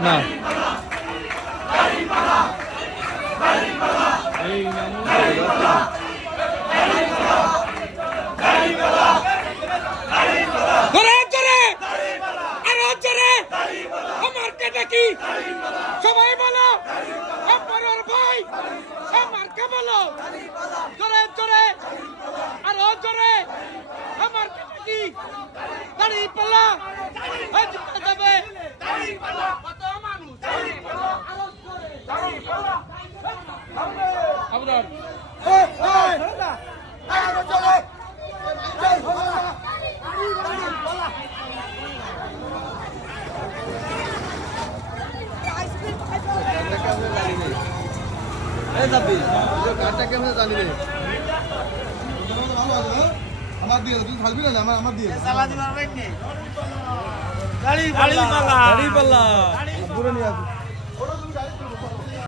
না ধরে ধরে আরো ধরে আমার কেটে কি সবাই বলো আপনার ভাই আমার কে বলো ধরে ধরে আরো ধরে আমার কেটে কি দাড়ি পাল্লা যাবে কত মানুষ আপনার আমার দিয়ে তুই থাকবি না আমার দিয়ে দাড়ি পাল্লা পুরো নিয়ে আসবি